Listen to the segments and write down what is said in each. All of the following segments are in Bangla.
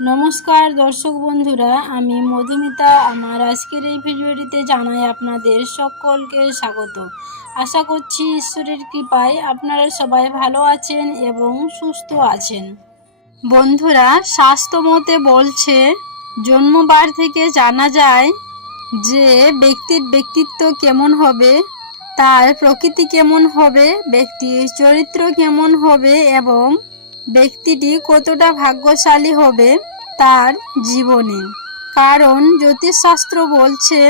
নমস্কার দর্শক বন্ধুরা, আমি মধুমিতা। আমার আজকের এই ভিডিওটিতে জানাই আপনাদের সকলকে স্বাগত। আশা করছি ঈশ্বরের কৃপায় আপনারা সবাই ভালো আছেন এবং সুস্থ আছেন। বন্ধুরা, স্বাস্থ্যমতে বলছে জন্মবার থেকে জানা যায় যে ব্যক্তির ব্যক্তিত্ব কেমন হবে, তার প্রকৃতি কেমন হবে, ব্যক্তির চরিত্র কেমন হবে এবং ব্যক্তিটি কতটা ভাগ্যশালী হবে তার জীবনে। কারণ জ্যোতিষশাস্ত্র বলছে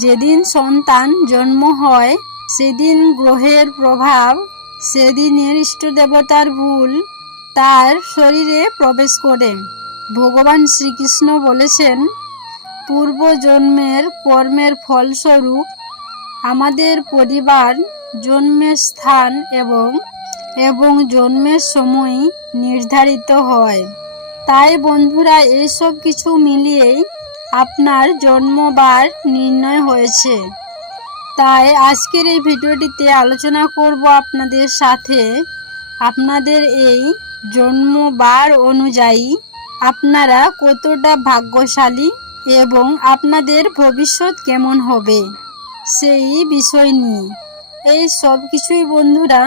যেদিন সন্তান জন্ম হয় সেদিন গ্রহের প্রভাব, সেদিনের ইষ্টদেবতার ভুল তার শরীরে প্রবেশ করে। ভগবান শ্রীকৃষ্ণ বলেছেন, পূর্বজন্মের কর্মের ফলস্বরূপ আমাদের পরিবার, জন্মের স্থান এবং জন্মের সময় নির্ধারিত হয়। তাই বন্ধুরা, এইসব কিছু মিলিয়েই আপনার জন্মবার নির্ণয় হয়েছে। তাই আজকের এই ভিডিওটিতে আলোচনা করব আপনাদের সাথে আপনাদের এই জন্মবার অনুযায়ী আপনারা কতটা ভাগ্যশালী এবং আপনাদের ভবিষ্যৎ কেমন হবে সেই বিষয় নিয়ে। এই সব কিছুই বন্ধুরা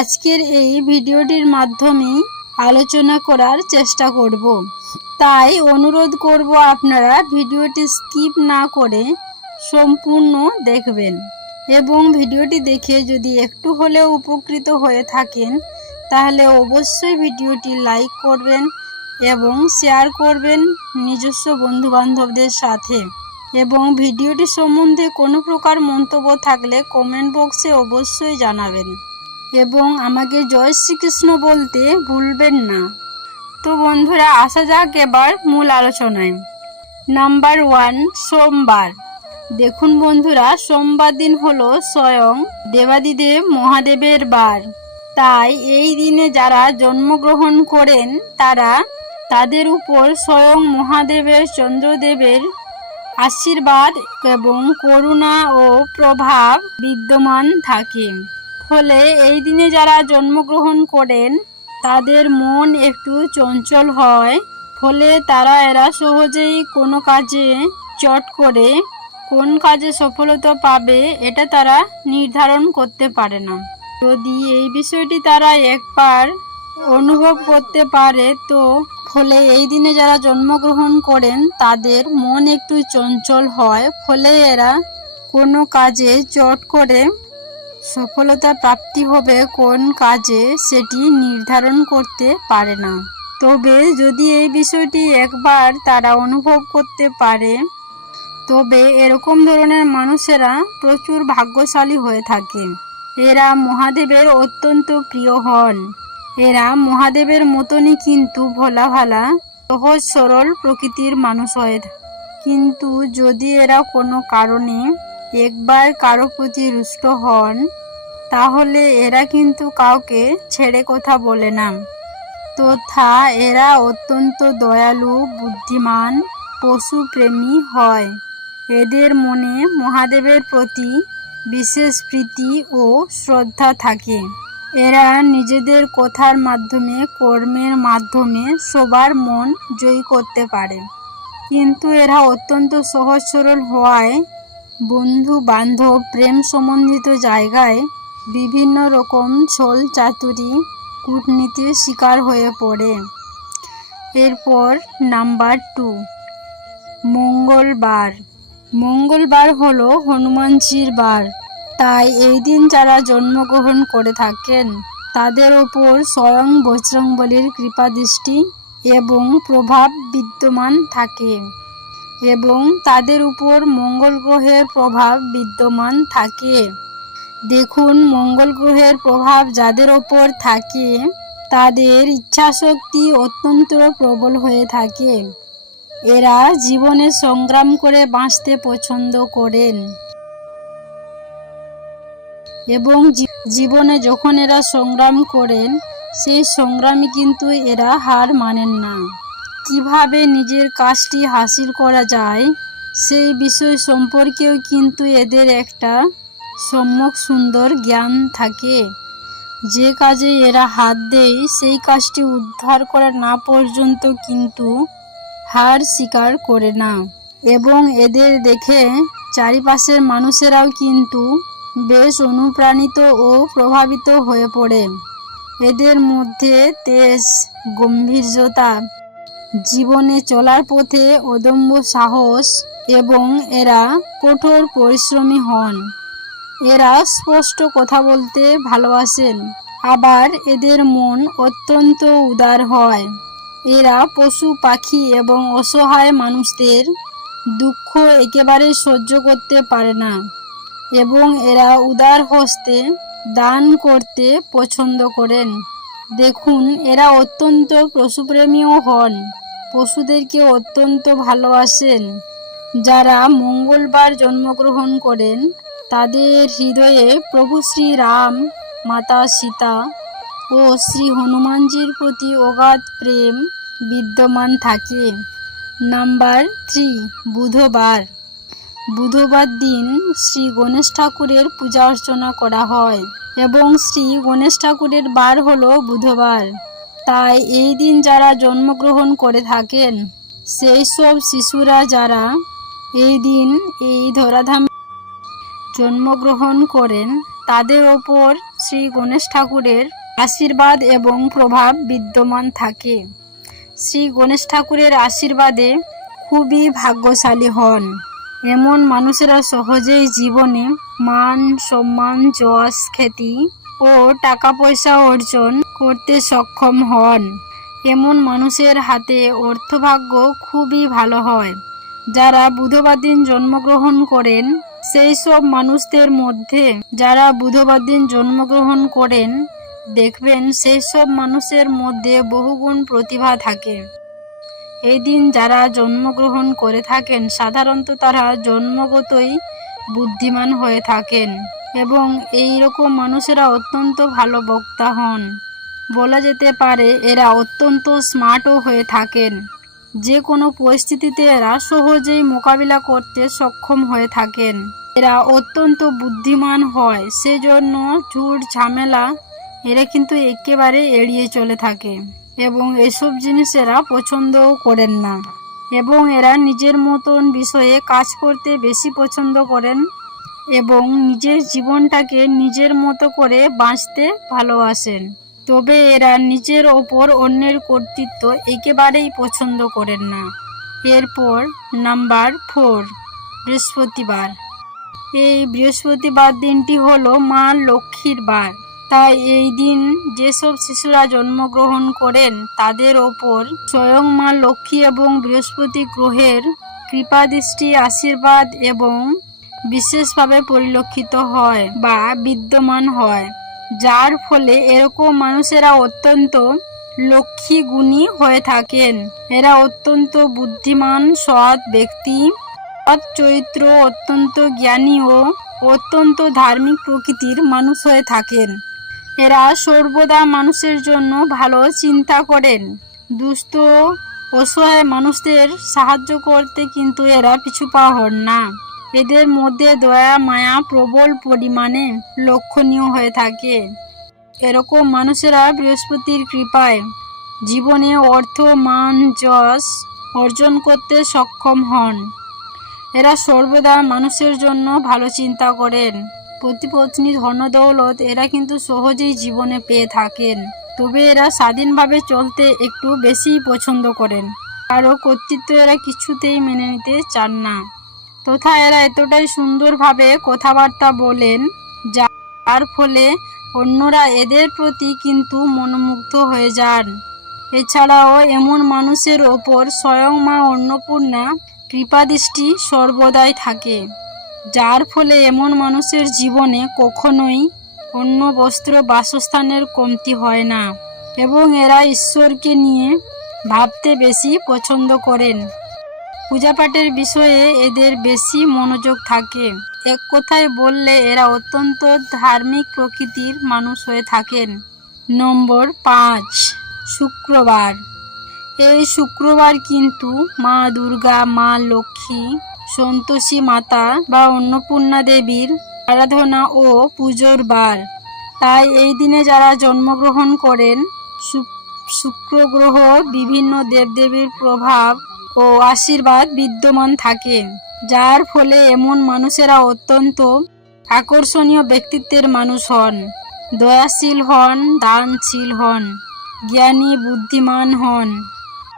আজকের এই ভিডিওটির মাধ্যমেই আলোচনা করার চেষ্টা করব। তাই অনুরোধ করব আপনারা ভিডিওটি স্কিপ না করে সম্পূর্ণ দেখবেন এবং ভিডিওটি দেখে যদি একটু হলেও উপকৃত হয়ে থাকেন তাহলে অবশ্যই ভিডিওটি লাইক করবেন এবং শেয়ার করবেন নিজস্ব বন্ধুবান্ধবদের সাথে। এবং ভিডিওটি সম্বন্ধে কোনো প্রকার মন্তব্য থাকলে কমেন্ট বক্সে অবশ্যই জানাবেন এবং আমাকে জয় শ্রীকৃষ্ণ বলতে ভুলবেন না। তো বন্ধুরা, আসা যাক এবার মূল আলোচনায়। নাম্বার 1, সোমবার। দেখুন বন্ধুরা, সোমবার দিন হলো স্বয়ং দেবাদিদেব মহাদেবের বার। তাই এই দিনে যারা জন্মগ্রহণ করেন তাদের উপর স্বয়ং মহাদেবের, চন্দ্রদেবের আশীর্বাদ এবং করুণা ও প্রভাব বিদ্যমান থাকে। ফলে এই দিনে যারা জন্মগ্রহণ করেন তাদের মন একটু চঞ্চল হয়। ফলে এরা সহজেই কোনো কাজে চট করে কোন কাজে সফলতা পাবে এটা তারা নির্ধারণ করতে পারে না। যদি এই বিষয়টি তারা একবার অনুভব করতে পারে তো ফলে এই দিনে যারা জন্মগ্রহণ করেন তাদের মন একটু চঞ্চল হয়। ফলে এরা কোনো কাজে চট করে সফলতা প্রাপ্তি হবে কোন কাজে সেটি নির্ধারণ করতে পারে না। তবে যদি এই বিষয়টি একবার তারা অনুভব করতে পারে তবে এরকম ধরনের মানুষেরা প্রচুর ভাগ্যশালী হয়ে থাকে। এরা মহাদেবের অত্যন্ত প্রিয় হন। এরা মহাদেবের মতনই কিন্তু ভোলা ভালা, সহজ সরল প্রকৃতির মানুষ হয়। কিন্তু যদি এরা কোনো কারণে একবার কারো প্রতি রুষ্ট হন তাহলে এরা কিন্তু কাউকে ছেড়ে কথা বলে না। তথা এরা অত্যন্ত দয়ালু, বুদ্ধিমান, পশুপ্রেমী হয়। এদের মনে মহাদেবের প্রতি বিশেষ প্রীতি ও শ্রদ্ধা থাকে। এরা নিজেদের কথার মাধ্যমে, কর্মের মাধ্যমে সবার মন জয়ী করতে পারে। কিন্তু এরা অত্যন্ত সহজ সরল হওয়ায় বন্ধু বান্ধব, প্রেম সম্বন্ধিত জায়গায় বিভিন্ন রকম ছল চাতুরি, কূটনীতির শিকার হয়ে পড়ে। এরপর নাম্বার 2, মঙ্গলবার। মঙ্গলবার হলো হনুমানজির বার। তাই এই দিন যারা জন্মগ্রহণ করে থাকেন তাদের ওপর স্বয়ং বজরংবলীর কৃপা দৃষ্টি এবং প্রভাব বিদ্যমান থাকে এবং তাদের উপর মঙ্গল গ্রহের প্রভাব বিদ্যমান থাকে। দেখুন, মঙ্গল গ্রহের প্রভাব যাদের ওপর থাকে তাদের ইচ্ছাশক্তি অত্যন্ত প্রবল হয়ে থাকে। এরা জীবনে সংগ্রাম করে বাঁচতে পছন্দ করেন এবং জীবনে যখন এরা সংগ্রাম করেন সেই সংগ্রামে কিন্তু এরা হার মানেন না। কিভাবে নিজের কাজটি হাসিল করা যায় সেই বিষয় সম্পর্কেও কিন্তু এদের একটা সম্যক সুন্দর জ্ঞান থাকে। যে কাজে এরা হাত দেয় সেই কাজটি উদ্ধার করা না পর্যন্ত কিন্তু হার স্বীকার করে না। এবং এদের দেখে চারিপাশের মানুষেরাও কিন্তু বেশ অনুপ্রাণিত ও প্রভাবিত হয়ে পড়ে। এদের মধ্যে তেজ, গম্ভীর্যতা, জীবনে চলার পথে অদম্য সাহস এবং এরা কঠোর পরিশ্রমী হন। এরা স্পষ্ট কথা বলতে ভালোবাসেন, আবার এদের মন অত্যন্ত উদার হয়। এরা পশু পাখি এবং অসহায় মানুষদের দুঃখ একেবারে সহ্য করতে পারে না এবং এরা উদার হস্তে দান করতে পছন্দ করেন। দেখুন, এরা অত্যন্ত পশুপ্রেমীও হন, পশুদেরকে অত্যন্ত ভালোবাসেন। যারা মঙ্গলবার জন্মগ্রহণ করেন তাদের হৃদয়ে প্রভু শ্রী রাম, মাতা সীতা ও শ্রী হনুমানজির প্রতি অগাধ প্রেম বিদ্যমান থাকে। নাম্বার 3, বুধবার। বুধবার দিন শ্রী গণেশ ঠাকুরের পূজা অর্চনা করা হয় এবং শ্রী গণেশ ঠাকুরের বার হলো বুধবার। তাই এই দিন যারা জন্মগ্রহণ করে থাকেন সেই সব শিশুরা যারা এই দিন এই ধরাধামে জন্মগ্রহণ করেন তাদের ওপর শ্রী গণেশ ঠাকুরের আশীর্বাদ এবং প্রভাব বিদ্যমান থাকে। শ্রী গণেশ ঠাকুরের আশীর্বাদে খুবই ভাগ্যশালী হন। এমন মানুষেরা সহজেই জীবনে মান, সম্মান, যশ, খ্যাতি ও টাকা পয়সা অর্জন করতে সক্ষম হন। এমন মানুষের হাতে অর্থভাগ্য খুবই ভালো হয়। যারা বুধবার দিন জন্মগ্রহণ করেন সেই সব মানুষদের মধ্যে যারা বুধবার দিন জন্মগ্রহণ করেন দেখবেন সেই সব মানুষের মধ্যে বহুগুণ প্রতিভা থাকে। এই দিন যারা জন্মগ্রহণ করে থাকেন সাধারণত তারা জন্মগতই বুদ্ধিমান হয়ে থাকেন এবং এই রকম মানুষেরা অত্যন্ত ভালো বক্তা হন। বলা যেতে পারে এরা অত্যন্ত স্মার্টও হয়ে থাকেন। যে কোনো পরিস্থিতিতে এরা সহজেই মোকাবিলা করতে সক্ষম হয়ে থাকেন। এরা অত্যন্ত বুদ্ধিমান হয়, সেজন্য ঝুট ঝামেলা এরা কিন্তু একেবারে এড়িয়ে চলে থাকে এবং এসব জিনিস এরা পছন্দও করেন না এবং এরা নিজের মতন বিষয়ে কাজ করতে বেশি পছন্দ করেন এবং নিজের জীবনটাকে নিজের মতো করে বাঁচতে ভালোবাসেন। তবে এরা নিজের ওপর অন্যের কর্তৃত্ব একেবারেই পছন্দ করেন না। এরপর নাম্বার 4, বৃহস্পতিবার। এই বৃহস্পতিবার দিনটি হলো মা লক্ষ্মীর বার। তাই এই দিন যেসব শিশুরা জন্মগ্রহণ করেন তাদের ওপর স্বয়ং মা লক্ষ্মী এবং বৃহস্পতি গ্রহের কৃপাদৃষ্টি, আশীর্বাদ এবং বিশেষভাবে পরিলক্ষিত হয় বা বিদ্যমান হয়, যার ফলে এরকম মানুষেরা অত্যন্ত লক্ষ্মী গুণী হয়ে থাকেন। এরা অত্যন্ত বুদ্ধিমান, সৎ ব্যক্তি, সৎ চরিত্র, অত্যন্ত জ্ঞানী ও অত্যন্ত ধার্মিক প্রকৃতির মানুষ হয়ে থাকেন। এরা সর্বদা মানুষের জন্য ভালো চিন্তা করেন। দুস্থ অসহায় মানুষদের সাহায্য করতে কিন্তু এরা পিছুপা হন না। এদের মধ্যে দয়া মায়া প্রবল পরিমাণে লক্ষণীয় হয়ে থাকে। এরকম মানুষেরা বৃহস্পতির কৃপায় জীবনে অর্থ, মান, যশ অর্জন করতে সক্ষম হন। এরা সর্বদা মানুষের জন্য ভালো চিন্তা করেন। পতি-পত্নী, ধনদৌলত এরা কিন্তু সহজেই জীবনে পেয়ে থাকেন। তবে এরা স্বাধীনভাবে চলতে একটু বেশি পছন্দ করেন। কারো কর্তৃত্ব এরা কিছুতেই মেনে নিতে চান না। তথা এরা এতটাই সুন্দরভাবে কথাবার্তা বলেন যার ফলে অন্যরা এদের প্রতি কিন্তু মনোমুগ্ধ হয়ে যান। এছাড়াও এমন মানুষের ওপর স্বয়ং মা অন্নপূর্ণা কৃপাদৃষ্টি সর্বদাই থাকে, যার ফলে এমন মানুষের জীবনে কখনোই অন্ন, বস্ত্র, বাসস্থানের কমতি হয় না এবং এরা ঈশ্বরকে নিয়ে ভাবতে বেশি পছন্দ করেন। পূজাপাঠের বিষয়ে এদের বেশি মনোযোগ থাকে। এক কথায় বললে এরা অত্যন্ত ধার্মিক প্রকৃতির মানুষ হয়ে থাকেন। নম্বর 5, শুক্রবার। এই শুক্রবার কিন্তু মা দুর্গা, মা লক্ষ্মী, সন্তোষী মাতা বা অন্নপূর্ণা দেবীর আরাধনা ও পুজোর বার। তাই এই দিনে যারা জন্মগ্রহণ করেন শুক্র গ্রহ বিভিন্ন দেবদেবীর প্রভাব ও আশীর্বাদ বিদ্যমান থাকে, যার ফলে এমন মানুষেরা অত্যন্ত আকর্ষণীয় ব্যক্তিত্বের মানুষ হন, দয়াশীল হন, দানশীল হন, জ্ঞানী বুদ্ধিমান হন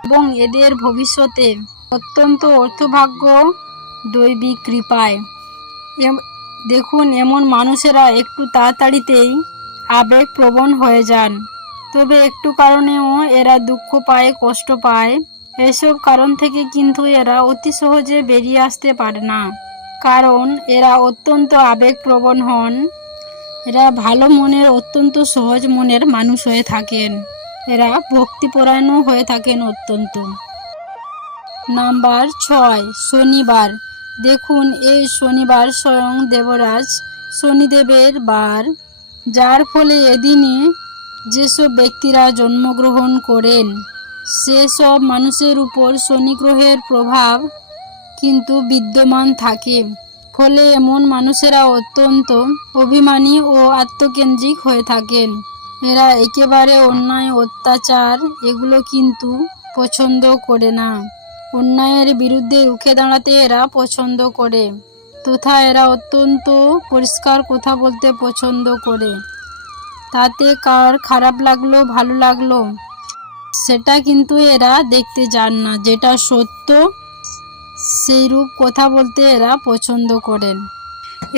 এবং এদের ভবিষ্যতে অত্যন্ত অর্থভাগ্য দৈবিক কৃপায়। দেখুন, এমন মানুষেরা একটু তাড়াতাড়িতেই আবেগপ্রবণ হয়ে যান, তবে একটু কারণেও এরা দুঃখ পায়, কষ্ট পায়। এসব কারণ থেকে কিন্তু এরা অতি সহজে বেরিয়ে আসতে পারে না, কারণ এরা অত্যন্ত আবেগপ্রবণ হন। এরা ভালো মনের, অত্যন্ত সহজ মনের মানুষ হয়ে থাকেন। এরা ভক্তিপরায়ণও হয়ে থাকেন অত্যন্ত। নাম্বার 6, শনিবার। দেখুন, এই শনিবার স্বয়ং দেবরাজ শনিদেবের বার, যার ফলে এদিনে যেসব ব্যক্তিরা জন্মগ্রহণ করেন সেসব মানুষের উপর শনি গ্রহের প্রভাব কিন্তু বিদ্যমান থাকে। ফলে এমন মানুষেরা অত্যন্ত অভিমানী ও আত্মকেন্দ্রিক হয়ে থাকেন। এরা একেবারে অন্যায়, অত্যাচার এগুলো কিন্তু পছন্দ করে না। অন্যায়ের বিরুদ্ধে রুখে দাঁড়াতে এরা পছন্দ করে, তথা এরা অত্যন্ত পরিষ্কার কথা বলতে পছন্দ করে। তাতে কার খারাপ লাগলো ভালো লাগলো সেটা কিন্তু এরা দেখতে যান না, যেটা সত্য সেই রূপ কথা বলতে এরা পছন্দ করেন।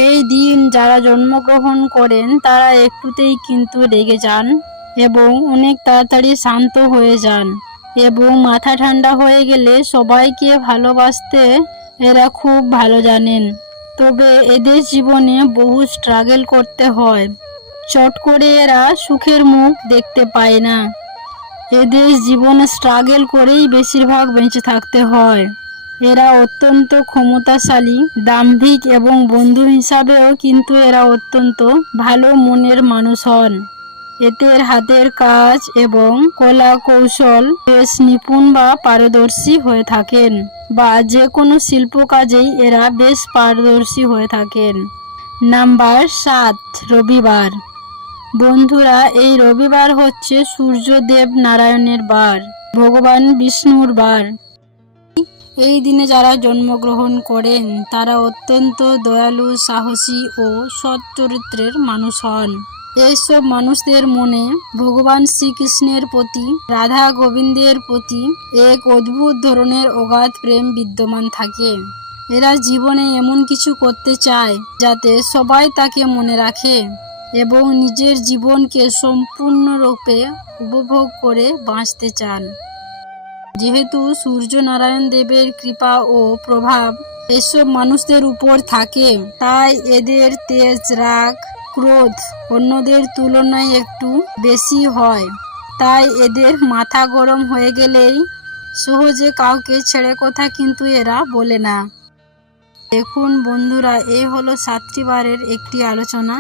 এই দিন যারা জন্মগ্রহণ করেন তারা একটুতেই কিন্তু রেগে যান এবং অনেক তাড়াতাড়ি শান্ত হয়ে যান, এবং মাথা ঠান্ডা হয়ে গেলে সবাইকে ভালোবাসতে এরা খুব ভালো জানেন। তবে এদের জীবনে বহু স্ট্রাগল করতে হয়, চট করে এরা সুখের মুখ দেখতে পায় না। এদের জীবনে স্ট্রাগল করেই বেশিরভাগ বেঁচে থাকতে হয়। এরা অত্যন্ত ক্ষমতাশালী, দাম্ভিক এবং বন্ধু হিসাবেও কিন্তু এরা অত্যন্ত ভালো মনের মানুষ হন। এদের হাতের কাজ এবং কলা কৌশল বেশ নিপুণ বা পারদর্শী হয়ে থাকেন, বা যে কোনো শিল্প কাজেই এরা বেশ পারদর্শী হয়ে থাকেন। নাম্বার 7, রবিবার। বন্ধুরা, এই রবিবার হচ্ছে সূর্যদেব নারায়ণের বার, ভগবান বিষ্ণুর বার। এই দিনে যারা জন্মগ্রহণ করেন তারা অত্যন্ত দয়ালু, সাহসী ও সৎ চরিত্রের মানুষ হন। এইসব মানুষদের মনে ভগবান শ্রীকৃষ্ণের প্রতি, রাধা গোবিন্দের প্রতি এক অদ্ভুত ধরনের অগাধ প্রেম বিদ্যমান থাকে। এরা জীবনে এমন কিছু করতে চায় যাতে সবাই তাকে মনে রাখে এবং নিজের জীবনকে সম্পূর্ণরূপে উপভোগ করে বাঁচতে চান। যেহেতু সূর্যনারায়ণ দেবের কৃপা ও প্রভাব এসব মানুষদের উপর থাকে, তাই এদের তেজ, রাগ, ক্রোধ অন্যদের তুলনায় একটু বেশি হয়। তাই এদের মাথা গরম হয়ে গেলেই সহজে কাউকে ছেড়ে কথা কিন্তু এরা বলে না। দেখুন বন্ধুরা, এই হলো 7টি বারের একটি আলোচনা।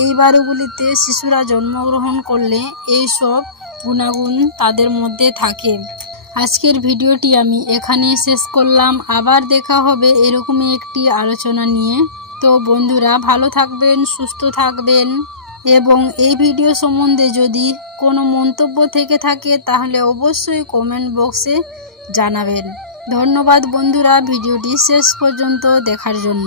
এই বারগুলিতে শিশুরা জন্মগ্রহণ করলে এই সব গুণাগুণ তাদের মধ্যে থাকে। আজকের ভিডিওটি আমি এখানেই শেষ করলাম। আবার দেখা হবে এরকমই একটি আলোচনা নিয়ে। তো বন্ধুরা, ভালো থাকবেন, সুস্থ থাকবেন, এবং এই ভিডিও সম্বন্ধে যদি কোনো মন্তব্য থেকে থাকে তাহলে অবশ্যই কমেন্ট বক্সে জানাবেন। ধন্যবাদ বন্ধুরা ভিডিওটি শেষ পর্যন্ত দেখার জন্য।